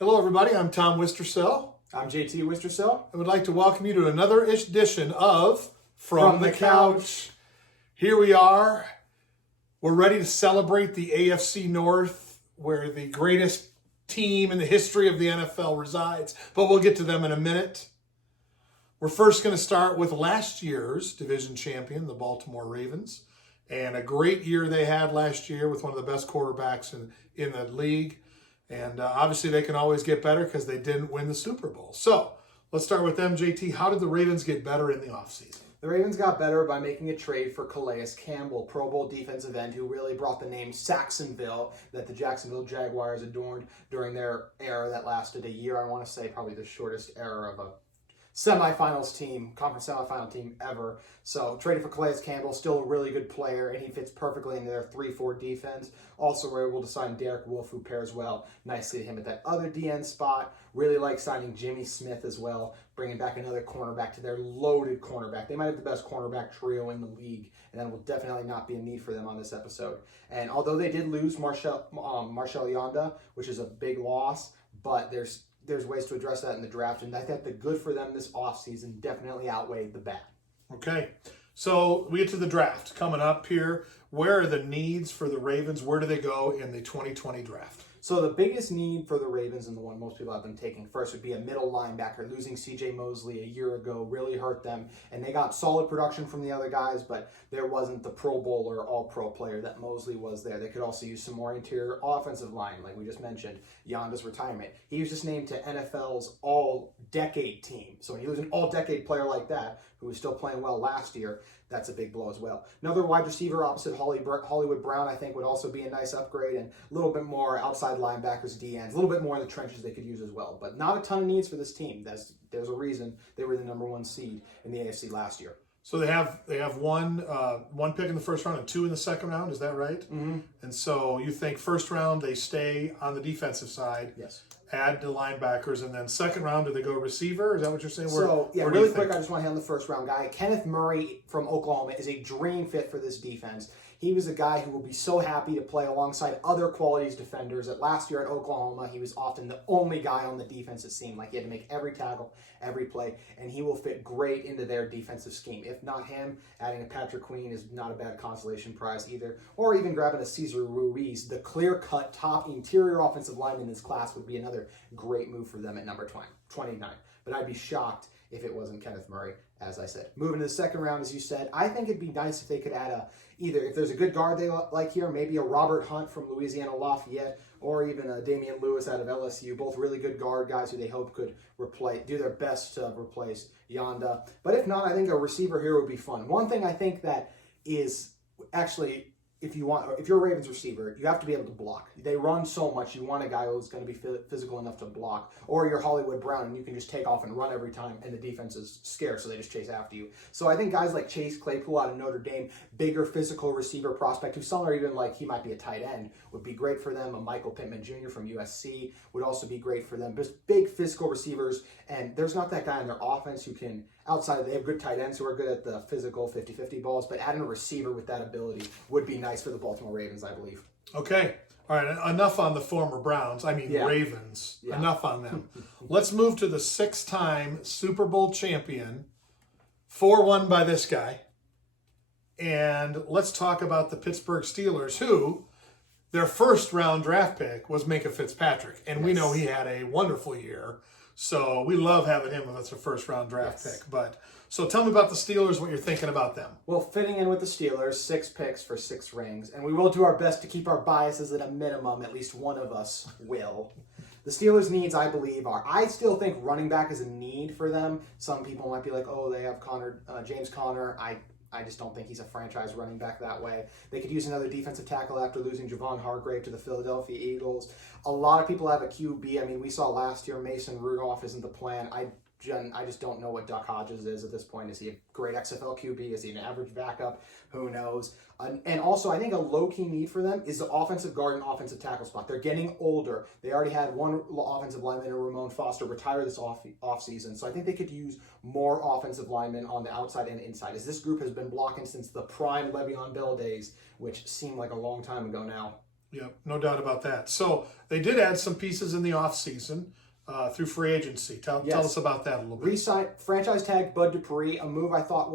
Hello, everybody. I'm Tom Wistrcill. I'm JT Wistrcill. I would like to welcome you to another edition of From the Couch. Here we are. We're ready to celebrate the AFC North, where the greatest team in the history of the NFL resides, but we'll get to them in a minute. We're first going to start with last year's division champion, the Baltimore Ravens, and a great year they had last year with one of the best quarterbacks in the league. And obviously they can always get better because they didn't win the Super Bowl. So let's start with them, JT. How did the Ravens get better in the offseason? The Ravens got better by making a trade for Calais Campbell, Pro Bowl defensive end, who really brought the name Saxonville that the Jacksonville Jaguars adorned during their era that lasted a year. I want to say probably the shortest era of a conference semifinal team ever. So traded for Calais Campbell, still a really good player, and he fits perfectly into their 3-4 defense. Also were able to sign Derek Wolfe, who pairs well nicely to him at that other DN spot. Really like signing Jimmy Smith as well, bringing back another cornerback to their loaded cornerback. They might have the best cornerback trio in the league, and that will definitely not be a need for them on this episode. And although they did lose Marshall Yanda, which is a big loss, but there's ways to address that in the draft, and I think the good for them this offseason definitely outweighed the bad. Okay, so we get to the draft coming up here. Where are the needs for the Ravens? Where do they go in the 2020 draft? So the biggest need for the Ravens, and the one most people have been taking first, would be a middle linebacker. Losing C.J. Mosley a year ago really hurt them, and they got solid production from the other guys, but there wasn't the Pro Bowl or All-Pro player that Mosley was there. They could also use some more interior offensive line, like we just mentioned, Yanda's retirement. He was just named to NFL's All-Decade team. So when you lose an All-Decade player like that, who was still playing well last year, that's a big blow as well. Another wide receiver opposite Hollywood Brown, I think, would also be a nice upgrade, and a little bit more outside linebackers, DNs, a little bit more in the trenches they could use as well. But not a ton of needs for this team. There's a reason they were the number one seed in the AFC last year. So they have one pick in the first round and 2 in the second round. Is that right? Mm-hmm. And so you think first round they stay on the defensive side. Yes. Add the linebackers, and then second round, do they go receiver? Is that what you're saying? Where really quick, I just want to hit on the first round guy. Kenneth Murray from Oklahoma is a dream fit for this defense. He was a guy who will be so happy to play alongside other qualities defenders. That last year at Oklahoma, he was often the only guy on the defense, it seemed like. He had to make every tackle, every play, and he will fit great into their defensive scheme. If not him, adding a Patrick Queen is not a bad consolation prize either. Or even grabbing a Cesar Ruiz, the clear-cut top interior offensive line in this class, would be another great move for them at number 29. But I'd be shocked if it wasn't Kenneth Murray, as I said. Moving to the second round, as you said, I think it'd be nice if they could add either, if there's a good guard they like here, maybe a Robert Hunt from Louisiana Lafayette, or even a Damian Lewis out of LSU, both really good guard guys who they hope could do their best to replace Yanda. But if not, I think a receiver here would be fun. One thing I think that is actually, if you're a Ravens receiver, you have to be able to block. They run so much, you want a guy who's going to be physical enough to block. Or you're Hollywood Brown, and you can just take off and run every time, and the defense is scared, so they just chase after you. So I think guys like Chase Claypool out of Notre Dame, bigger physical receiver prospect, who some are even like he might be a tight end, would be great for them. A Michael Pittman Jr. from USC would also be great for them. Just big physical receivers, and there's not that guy in their offense who can, they have good tight ends who are good at the physical 50-50 balls, but adding a receiver with that ability would be nice for the Baltimore Ravens, I believe. Okay. All right. Enough on the former Browns. Ravens. Yeah. Enough on them. Let's move to the 6-time Super Bowl champion, 4-1 by this guy. And let's talk about the Pittsburgh Steelers, who their first round draft pick was Minkah Fitzpatrick. And we know he had a wonderful year. So we love having him as a first round draft pick. So tell me about the Steelers, what you're thinking about them. Well, fitting in with the Steelers, 6 picks for 6 rings. And we will do our best to keep our biases at a minimum. At least one of us will. The Steelers' needs, I believe, I still think running back is a need for them. Some people might be like, oh, they have James Conner. I just don't think he's a franchise running back that way. They could use another defensive tackle after losing Javon Hargrave to the Philadelphia Eagles. A lot of people have a QB. We saw last year Mason Rudolph isn't the plan. I just don't know what Duck Hodges is at this point. Is he a great XFL QB? Is he an average backup? Who knows? And also, I think a low-key need for them is the offensive guard and offensive tackle spot. They're getting older. They already had one offensive lineman, Ramon Foster, retire this offseason. So I think they could use more offensive linemen on the outside and inside, as this group has been blocking since the prime Le'Veon Bell days, which seemed like a long time ago now. Yep, no doubt about that. So they did add some pieces in the offseason through free agency. Tell us about that a little bit. Re-sign, franchise tag Bud Dupree, a move I thought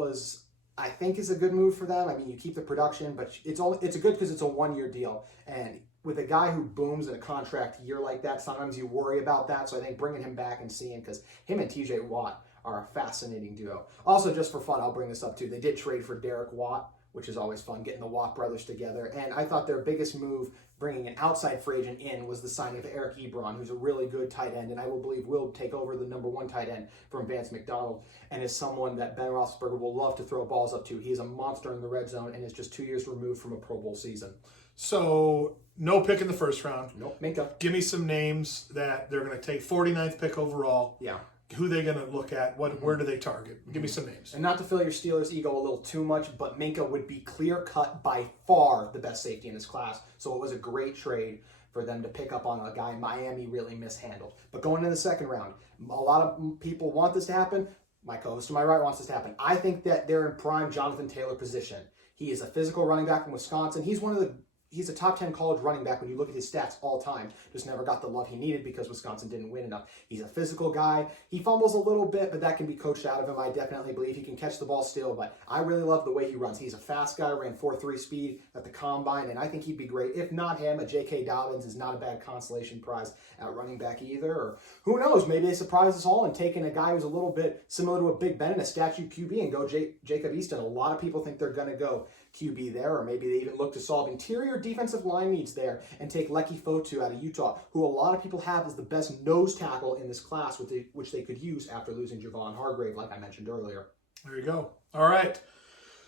I think is a good move for them. I mean, you keep the production, but it's a good because it's a 1-year deal. And with a guy who booms in a contract year like that, sometimes you worry about that. So I think bringing him back and seeing, because him and TJ Watt are a fascinating duo. Also, just for fun, I'll bring this up too. They did trade for Derek Watt, which is always fun, getting the Watt brothers together. And I thought their biggest move, bringing an outside free agent in, was the signing of Eric Ebron, who's a really good tight end, and I will take over the number 1 tight end from Vance McDonald, and is someone that Ben Roethlisberger will love to throw balls up to. He is a monster in the red zone and is just 2 years removed from a Pro Bowl season. So, no pick in the first round. Nope, Minka. Give me some names that they're going to take. 49th pick overall. Yeah. Who they going to look at? Where do they target? Give me some names. And not to fill your Steelers' ego a little too much, but Minka would be clear-cut by far the best safety in this class. So it was a great trade for them to pick up on a guy Miami really mishandled. But going into the second round, a lot of people want this to happen. My co-host to my right wants this to happen. I think that they're in prime Jonathan Taylor position. He is a physical running back from Wisconsin. He's a top 10 college running back when you look at his stats all time. Just never got the love he needed because Wisconsin didn't win enough. He's a physical guy. He fumbles a little bit, but that can be coached out of him. I definitely believe he can catch the ball still, but I really love the way he runs. He's a fast guy, ran 4.3 speed at the combine, and I think he'd be great. If not him, a J.K. Dobbins is not a bad consolation prize at running back either. Or who knows, maybe they surprise us all and taking a guy who's a little bit similar to a Big Ben and a statue QB and go Jacob Easton. A lot of people think they're going to go QB there, or maybe they even look to solve interior defensive line needs there and take Lecky Fotu out of Utah, who a lot of people have as the best nose tackle in this class, which they could use after losing Javon Hargrave, like I mentioned earlier. There you go. All right.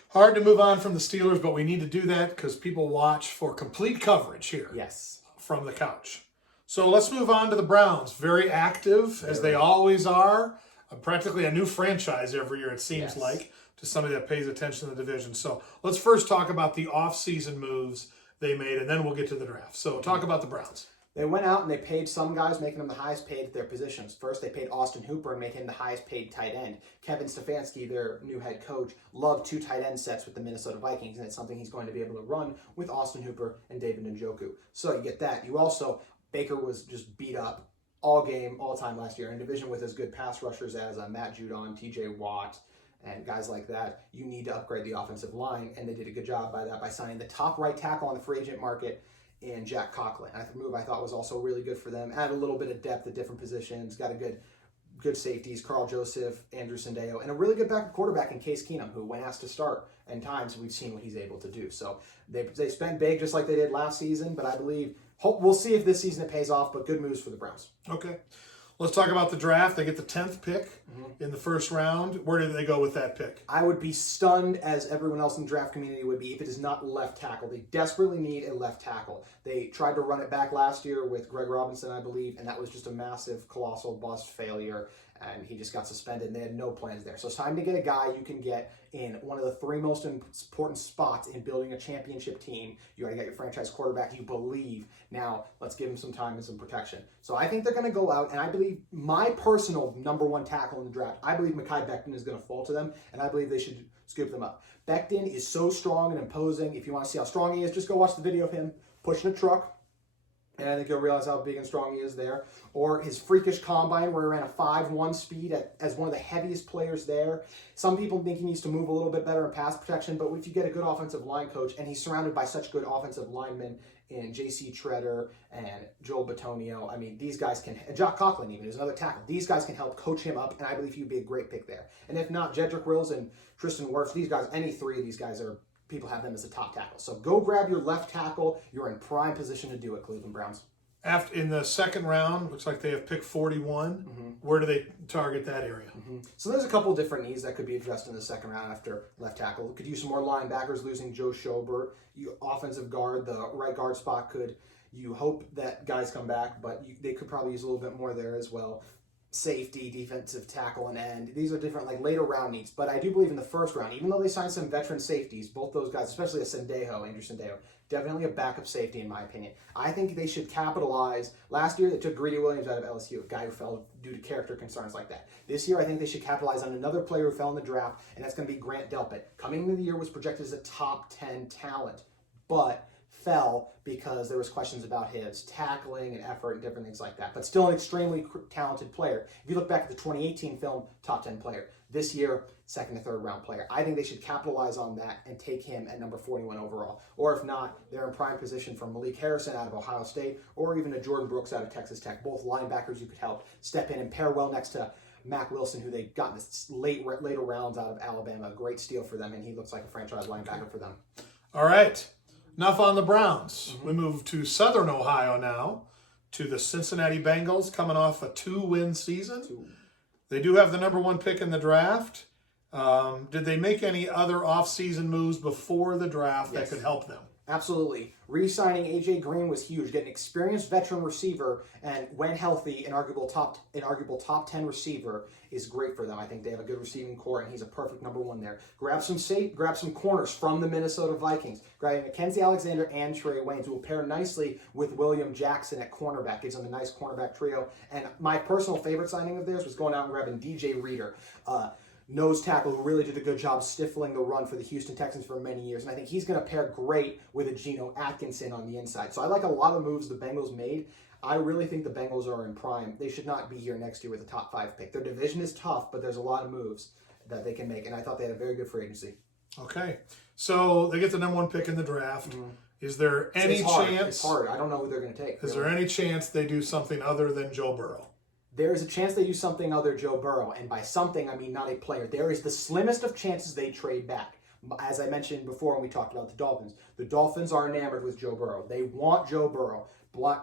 Hard to move on from the Steelers, but we need to do that because people watch for complete coverage here. Yes. From the couch. So let's move on to the Browns. Very active, as they always are. Practically a new franchise every year, it seems like, to somebody that pays attention to the division. So let's first talk about the offseason moves they made, and then we'll get to the draft. So talk about the Browns. They went out and they paid some guys, making them the highest paid at their positions. First, they paid Austin Hooper and made him the highest paid tight end. Kevin Stefanski, their new head coach, loved 2 tight end sets with the Minnesota Vikings, and it's something he's going to be able to run with Austin Hooper and David Njoku. So you get that. You also, Baker was just beat up all time last year in division with as good pass rushers as Matt Judon, TJ Watt, and guys like that. You need to upgrade the offensive line, and they did a good job by signing the top right tackle on the free agent market in Jack Conklin. A move I thought was also really good for them. Add a little bit of depth at different positions. Got a good safeties, Carl Joseph, Andrew Sendeo, and a really good backup quarterback in Case Keenum, who when asked to start, and times we've seen what he's able to do. So they spent big just like they did last season, but I believe we'll see if this season it pays off, but good moves for the Browns. Okay. Let's talk about the draft. They get the 10th pick in the first round. Where did they go with that pick? I would be stunned, as everyone else in the draft community would be, if it is not left tackle. They desperately need a left tackle. They tried to run it back last year with Greg Robinson, I believe, and that was just a massive, colossal bust failure, and he just got suspended, and they had no plans there. So it's time to get a guy you can get in one of the 3 most important spots in building a championship team. You got to get your franchise quarterback you believe. Now, let's give him some time and some protection. So I think they're going to go out, and I believe my personal number 1 tackle in the draft, I believe Mekhi Becton is going to fall to them, and I believe they should scoop them up. Becton is so strong and imposing. If you want to see how strong he is, just go watch the video of him pushing a truck. And I think you'll realize how big and strong he is there. Or his freakish combine where he ran a 5.1 speed as one of the heaviest players there. Some people think he needs to move a little bit better in pass protection, but if you get a good offensive line coach, and he's surrounded by such good offensive linemen in J.C. Treader and Joel Bitonio, I mean, these guys can, and Jock Conklin even is another tackle. These guys can help coach him up, and I believe he would be a great pick there. And if not, Jedrick Wills and Tristan Wirfs, these guys, any 3 of these guys people have them as a top tackle. So go grab your left tackle. You're in prime position to do it, Cleveland Browns. In the second round, looks like they have pick 41. Where do they target that area? So there's a couple of different needs that could be addressed in the second round after left tackle. Could use some more linebackers, losing Joe Schobert. Offensive guard, the right guard spot you hope that guys come back, but they could probably use a little bit more there as well. Safety, defensive tackle, and end. These are different, later round needs. But I do believe in the first round, even though they signed some veteran safeties, both those guys, especially Andrew Sendeo, definitely a backup safety in my opinion. I think they should capitalize. Last year, they took Greedy Williams out of LSU, a guy who fell due to character concerns like that. This year, I think they should capitalize on another player who fell in the draft, and that's going to be Grant Delpit. Coming into the year was projected as a top 10 talent, but fell because there was questions about his tackling and effort and different things like that. But still an extremely talented player. If you look back at the 2018 film, top 10 player. This year, second to third round player. I think they should capitalize on that and take him at number 41 overall. Or if not, they're in prime position for Malik Harrison out of Ohio State, or even a Jordan Brooks out of Texas Tech. Both linebackers you could help step in and pair well next to Mac Wilson, who they got in the later rounds out of Alabama. A great steal for them, and he looks like a franchise linebacker for them. All right. Enough on the Browns. We move to Southern Ohio now, to the Cincinnati Bengals, coming off a 2-win season. They do have the number 1 pick in the draft. Did they make any other offseason moves before the draft that could help them? Absolutely. Re-signing A.J. Green was huge. Get an experienced veteran receiver, and when healthy, an arguable top 10 receiver is great for them. I think they have a good receiving core, and he's a perfect number 1 there. Grab some corners from the Minnesota Vikings. Grabbing Mackenzie Alexander and Trey Waynes, who will pair nicely with William Jackson at cornerback. Gives them a nice cornerback trio. And my personal favorite signing of theirs was going out and grabbing DJ Reader. Nose tackle who really did a good job stifling the run for the Houston Texans for many years. And I think he's going to pair great with a Geno Atkinson on the inside. So I like a lot of moves the Bengals made. I really think the Bengals are in prime. They should not be here next year with a top 5 pick. Their division is tough, but there's a lot of moves that they can make. And I thought they had a very good free agency. Okay. So they get the number 1 pick in the draft. Is there any chance? It's hard. I don't know who they're going to take. Is there any chance they do something other than Joe Burrow? There is a chance they do something other Joe Burrow, and by something, I mean not a player. There is the slimmest of chances they trade back. As I mentioned before when we talked about the Dolphins are enamored with Joe Burrow. They want Joe Burrow.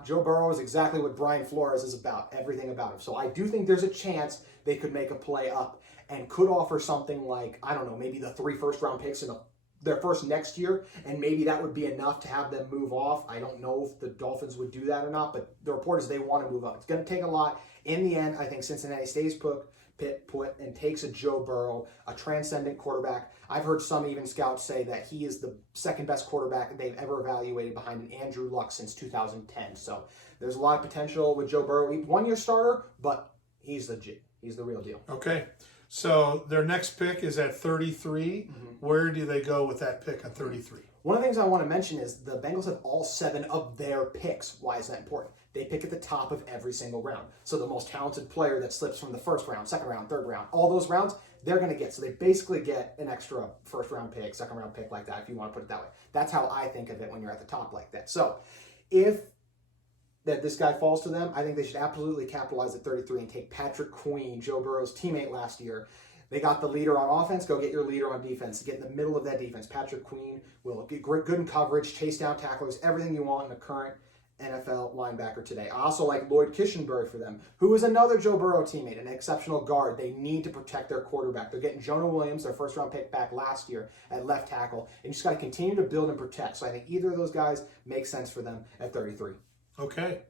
Joe Burrow is exactly what Brian Flores is about, everything about him. So I do think there's a chance they could make a play up and could offer something like, I don't know, maybe the 3 first-round picks in their first next year, and maybe that would be enough to have them move off. I don't know if the Dolphins would do that or not, but the report is they want to move up. It's going to take a lot. In the end, I think Cincinnati stays put and takes a Joe Burrow, a transcendent quarterback. I've heard some even scouts say that he is the second best quarterback they've ever evaluated behind an Andrew Luck since 2010. So there's a lot of potential with Joe Burrow. 1-year starter, but he's legit. He's the real deal. Okay. So their next pick is at 33. Where do they go with that pick at 33? One of the things I want to mention is the Bengals have all 7 of their picks. Why is that important? They pick at the top of every single round. So the most talented player that slips from the first round, second round, third round, all those rounds, they're going to get. So they basically get an extra first round pick, second round pick like that, if you want to put it that way. That's how I think of it when you're at the top like that. So if this guy falls to them, I think they should absolutely capitalize at 33 and take Patrick Queen, Joe Burrow's teammate last year. They got the leader on offense. Go get your leader on defense. Get in the middle of that defense. Patrick Queen will get good in coverage, chase down tacklers, everything you want in a current NFL linebacker today. I also like Lloyd Kishenberry for them, who is another Joe Burrow teammate, an exceptional guard. They need to protect their quarterback. They're getting Jonah Williams, their first-round pick back last year at left tackle, and you just got to continue to build and protect. So I think either of those guys makes sense for them at 33. Okay.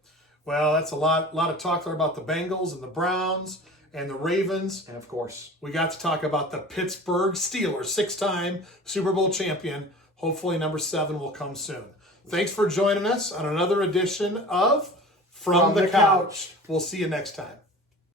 Well, that's a lot of talk there about the Bengals and the Browns and the Ravens. And of course, we got to talk about the Pittsburgh Steelers, 6-time Super Bowl champion. Hopefully number 7 will come soon. Thanks for joining us on another edition of From the Couch. We'll see you next time.